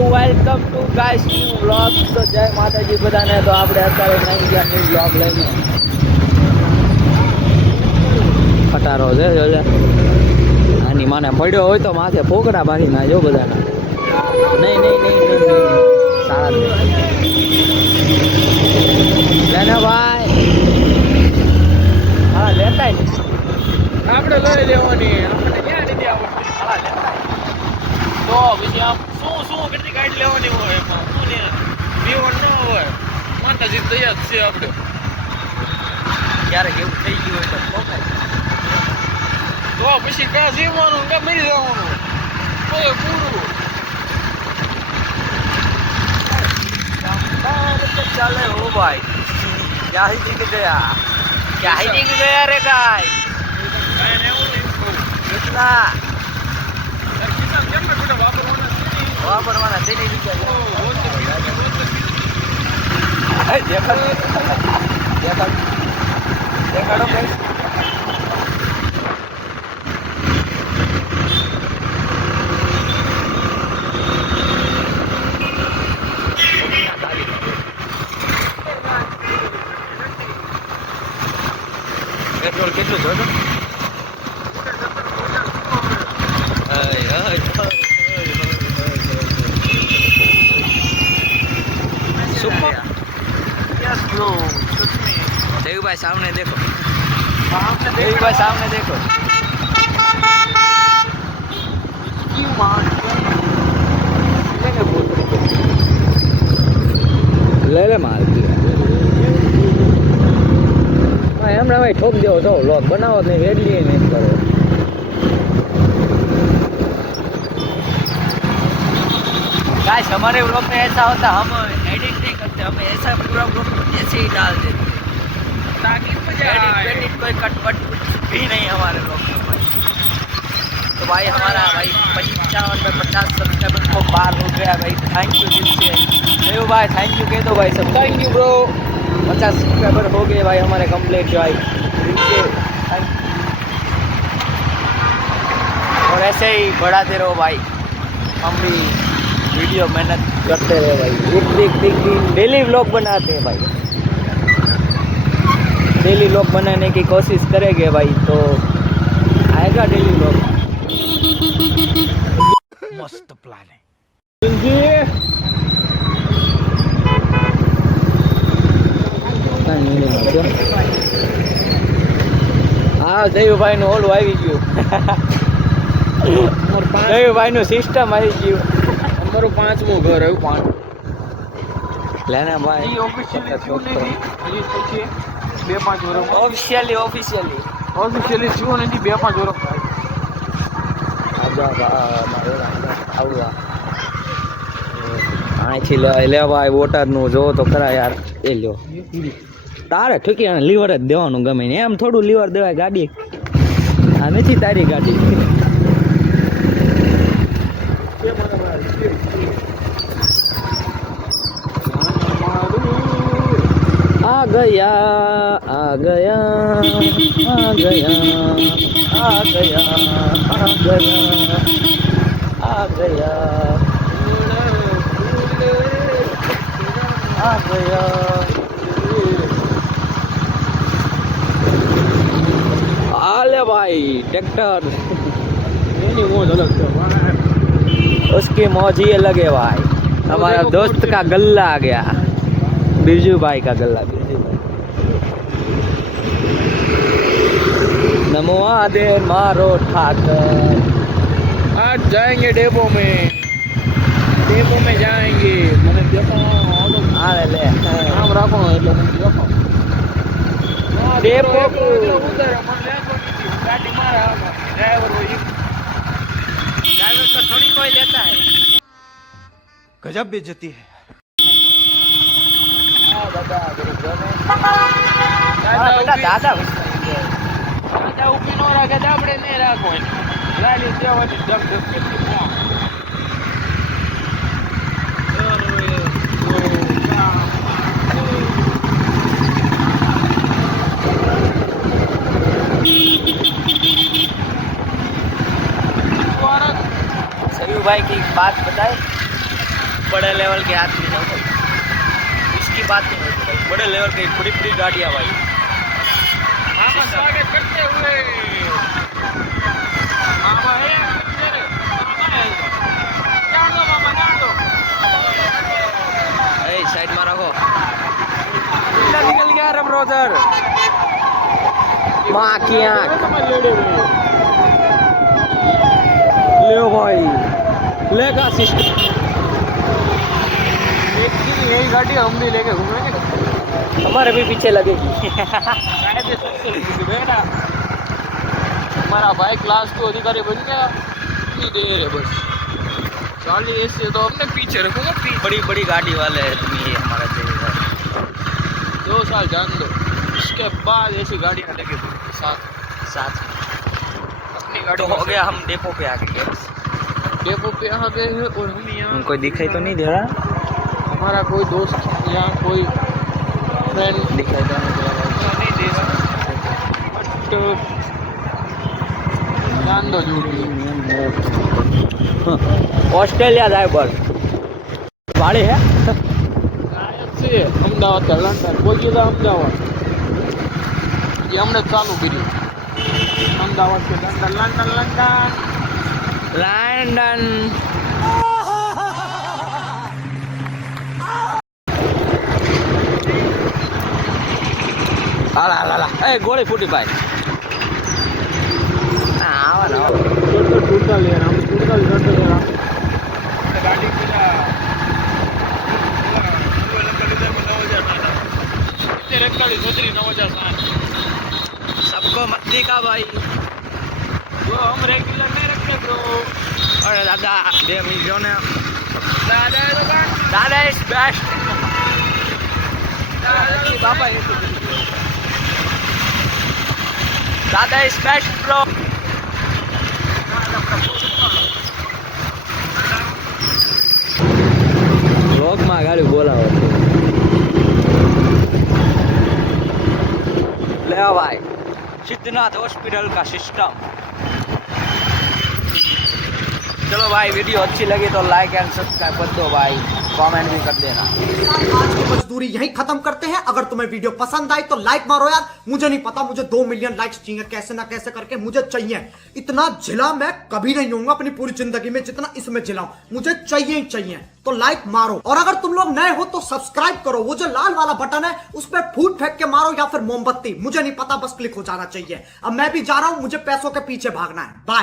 Welcome to guys new vlog. તો જય માતાજી બધાને. તો આપણે અત્યારે નહીં ગયા ન્યુ વ્લોગ લઈને ખટારો છે જોજે. આની માને પડ્યો હોય તો માથે ફોકડા બાંધી ના જો બધાના. નહીં નહીં નહીં નહીં નહીં સારા લેને ભાઈ. હા લેતાય નહીં આપણે લઈ લેવાની આપણને ક્યાં નથી આવડતી. હા લેતાય તો પછી આમ શું કેટલી ગાડી લેવાની હોય એમાં શું ને વિવણ ન હોય. માતાજી તૈયાર છે આપણે. ક્યારેક એવું થઈ ગયું હોય તો ઠોકાય. તો પછી ક્યાં જીવવાનું ક્યાં મરી જવાનું તો પૂરું. चले हो भाई, क्या ही दिख गया, क्या ही दिख गया रे गाय. कितना वापरवाना तेरी देखा देखाड़ो गाइस. પેટ્રોલ કેટલું જોડો. देवी भाई सामने देखो, देवी भाई सामने देखो. ले ले मार हमें भाई ठोक दो तो व्लॉग बनाओ नहीं रेडली नहीं करो. गाइस हमारे व्लॉग में ऐसा होता, हम एडिट नहीं करते, हम ऐसा पूरा व्लॉग ऐसे ही डाल देते ताकि मजा आए. एडिट कोई कट वट भी नहीं हमारे व्लॉग में भाई. तो भाई हमारा भाई 55 में 50 सब्सक्राइबर को पार हो गया भाई. थैंक यू दिल से देव भाई, थैंक यू कह दो भाई सब. Thank you bro. 50 सब्सक्राइबर हो गए भाई हमारे कंप्लीट भाई. और ऐसे ही बढ़ाते रहो भाई. हम भी वीडियो मेहनत करते रहे भाई. एक डेली व्लॉग बनाते हैं भाई. डेली व्लॉग बनाने की कोशिश करेंगे भाई तो आएगा डेली व्लॉग. मस्त प्लान है. હા દેવુભાઈ નું ઓલું આવી ગયું. દેવુભાઈ નું સિસ્ટમ આવી ગયું. અમારું 5મું ઘર આવ્યું. 5 લેને ભાઈ ઓફિશિયલી થયું નથી હજી પછી 2-5 વર્ષ. ઓફિશિયલી થયું નથી 2-5 વર્ષ. અહીંથી લે ભાઈ બોટાદ નું જો તો ખરા યાર. એ લ્યો તારે ઠીકી લીવર જ દેવાનું ગમે ને. એમ થોડું લીવર દેવાય ગાડી. આ નથી તારી ગાડી. आ गया आ गया आ गया आ गया आ गया आ गया आ गया. आले भाई ट्रैक्टर એની મોજ અલગ છે. उसकी मौज ही अलग है भाई. हमारा दोस्त का गल्ला आ गया. बिरजू भाई का गल्ला. नमो आदे मारो ठाकर. आज जाएंगे डेपो में जाएंगे. मैंने देखो अरे ले नाम રાખો એટલે હું देखो डेपो को ઉતરે મને લેતો નથી. ગાડી મારા ડ્રાઈવર હોય. ड्राइवर को थोड़ी कोई लेता है. गजब बेइज्जती है. दादा દાદા ઊભી ન રાખે તો આપણે નહીં રાખવાની. ગાડી સેવાની ધક ધક કેટલી મોં. सरयू भाई की बात बताए. बड़े लेवल के आदमी हो भाई, इसकी बात नहीं होती भाई, बड़े लेवल की बड़ी बड़ी गाड़ियाँ भाई। मामा स्वागत करते हुए मामा है जान दो मामा जान दो ए साइड में रखो, निकल गया रमरोजर माँ की आँख। ले भाई लेगा सिस्टम, एक दिन यही गाड़ी हम भी लेके घूमेंगे, हमारे भी पीछे लगेगी। कायदे से बेटा हमारा भाई क्लास 2 अधिकारी बन गया, इतनी देर है बस। चाली ऐसे तो हमने पीछे रखूंगा, बड़ी बड़ी गाड़ी वाले है तुम, ये हमारा देगा 2 साल जान दो, इसके बाद ऐसी गाड़ियाँ लगे साथ साथ अपनी तो गाड़ी हो गया। हम डेपो पे आ गए, डेपो पे आ गए हैं और हम यहाँ उनको दिखाई तो नहीं दे रहा, हमारा कोई दोस्त या कोई फ्रेंड दिखाई तो नहीं दे रहा नहीं दे सकते, बट जान दो ऑस्ट्रेलिया जाए बस भाड़े है शायद से अमदावाद का लंडन बोल दिया था अमदावाद, ये हमने चालू करी अमदावाद से लंडन लंडन लंडन लंदन। आला ए गोली फूटी भाई, आवा ना टूटा ले रहा हूँ, टूटा ले रहा हूँ गाड़ी सबको मत दिखा भाई, जो हम रेगुलर नहीं रखते ब्रो। और दादा दे मिलियो ने दादा है दुकान, दादा इज बेस्ट, पापा दादा इज बेस्ट ब्रो। लोग में गाड़ी बोला हो ले भाई, सिद्धनाथ हॉस्पिटल का सिस्टम। चलो भाई, वीडियो अच्छी लगी तो लाइक एंड सब्सक्राइब कर दो भाई, कमेंट भी कर देना। आज की मजदूरी यही खत्म करते हैं। अगर तुम्हें वीडियो पसंद आई तो लाइक मारो यार, मुझे नहीं पता, मुझे 2 मिलियन लाइक्स चाहिए, कैसे ना कैसे करके मुझे चाहिए। इतना झिला मैं कभी नहीं होऊंगा अपनी पूरी जिंदगी में जितना इसमें झिलाऊं, मुझे चाहिए ही चाहिए। तो लाइक मारो, और अगर तुम लोग नए हो तो सब्सक्राइब करो, वो जो लाल वाला बटन है उस पर फूट फेंक के मारो या फिर मोमबत्ती, मुझे नहीं पता, बस क्लिक हो जाना चाहिए। अब मैं भी जा रहा हूं, मुझे पैसों के पीछे भागना है। बाय।